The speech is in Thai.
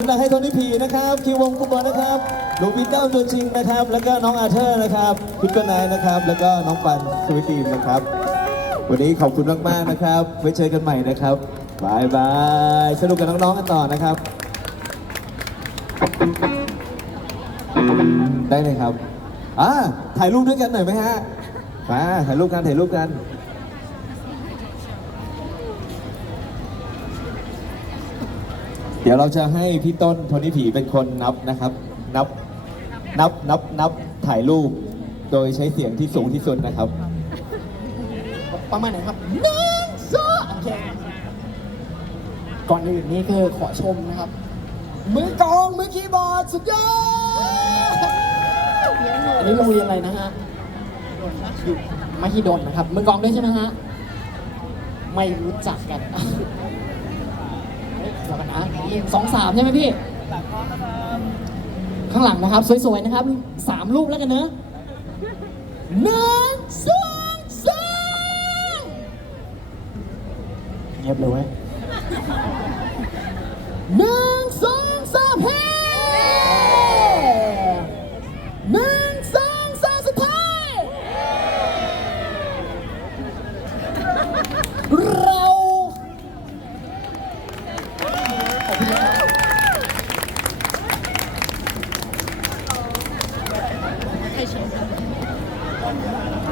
ดังให้โทนี่พีนะครับ คิววงกุบอลนะครับหลวงพี่เก้าตัวจริงนะครับ แล้วก็น้องอาเธอร์นะครับพิกเกนท์นะครับ แล้วก็น้องปันสวิตตีมนะครับ วันนี้ขอบคุณมากๆนะครับ ไว้เจอกันใหม่นะครับบายบายสนุกกับน้องๆกันต่อนะครับ ได้เลยครับอ่าถ่ายรูปด้วยกันหน่อยไหมฮะมาถ่ายรูปกันถ่ายรูปกัน ดี๋ยวเราจะให้พี่ต้นโทนี่ผีเป็นคนนับนะครับ นับนับนับนับถ่ายรูป โดยใช้เสียงที่สูงที่สุดนะครับ ประมาณไหนครับหนึ่งสองโอเคก่อนอื่นนี่คือขอชมนะครับ มือกลองมือคีย์บอร์ดสุดยอดอันนี้โรงเรียนอะไรนะฮะอยู่มหิดลนะครับมือกลองด้วยใช่ไหมฮะไม่รู้จักกัน เดี๋ยวกันนะสองสามใช่ไหมพี่ ข้างหลังนะครับ สวยๆนะครับสามรูปแล้วกันเนอะหนึ่งสองสามเงียบเลยเว้ยหนึ่ง 太兴奋了！